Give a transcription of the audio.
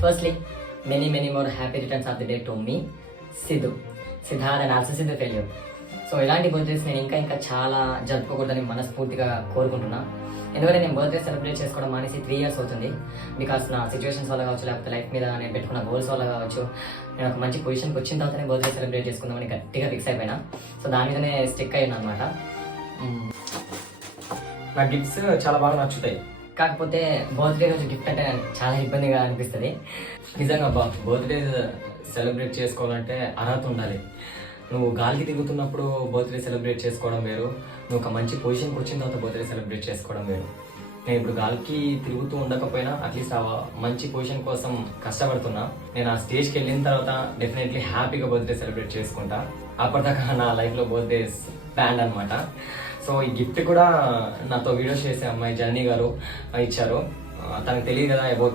Firstly, many more happy returns of the day to me, Sidhu. Siddharth and also Sidhu failure. So ఇలాంటి birthdays నేను ఇంకా చాలా జరుపుకోకూడదని మనస్ఫూర్తిగా కోరుకుంటున్నా. ఎందుకంటే నేను బర్త్డే సెలబ్రేట్ చేసుకోవడం మానేసి 3 years అవుతుంది. బికాస్ నా సిచ్యువేషన్స్ వల్ల కావచ్చు, లేకపోతే లైఫ్ మీద నేను పెట్టుకున్న గోల్స్ వల్ల కావచ్చు, నేను ఒక మంచి పొజిషన్కి వచ్చిన తర్వాతనే బర్త్డే సెలబ్రేట్ చేసుకుందామని గట్టిగా ఫిక్స్ అయిపోయినా. సో దాని మీదనే స్టిక్ అయ్యాను అనమాట. నా గిఫ్ట్స్ చాలా బాగా నచ్చుతాయి. కాకపోతే బర్త్డే రోజు గిఫ్ట్ అంటే నాకు చాలా ఇబ్బందిగా అనిపిస్తుంది. నిజంగా బర్త్డే సెలబ్రేట్ చేసుకోవాలంటే అర్హత ఉండాలి. నువ్వు గాలికి తిరుగుతున్నప్పుడు బర్త్డే సెలబ్రేట్ చేసుకోవడం వేరు, నువ్వు ఒక మంచి పొజిషన్కి వచ్చిన తర్వాత బర్త్డే సెలబ్రేట్ చేసుకోవడం వేరు. నేను ఇప్పుడు గాలికి తిరుగుతూ ఉండకపోయినా అట్లీస్ట్ ఆ మంచి పొజిషన్ కోసం కష్టపడుతున్నా. నేను ఆ స్టేజ్కి వెళ్ళిన తర్వాత డెఫినెట్లీ హ్యాపీగా బర్త్డే సెలబ్రేట్ చేసుకుంటా. అప్పటిదాకా నా లైఫ్లో బర్త్డేస్ బ్యాండ్ అనమాట. సో ఈ గిఫ్ట్ కూడా నాతో వీడియో చేసే అమ్మాయి జర్నీ గారు ఇచ్చారు. తనకు తెలియదు కదా అబౌట్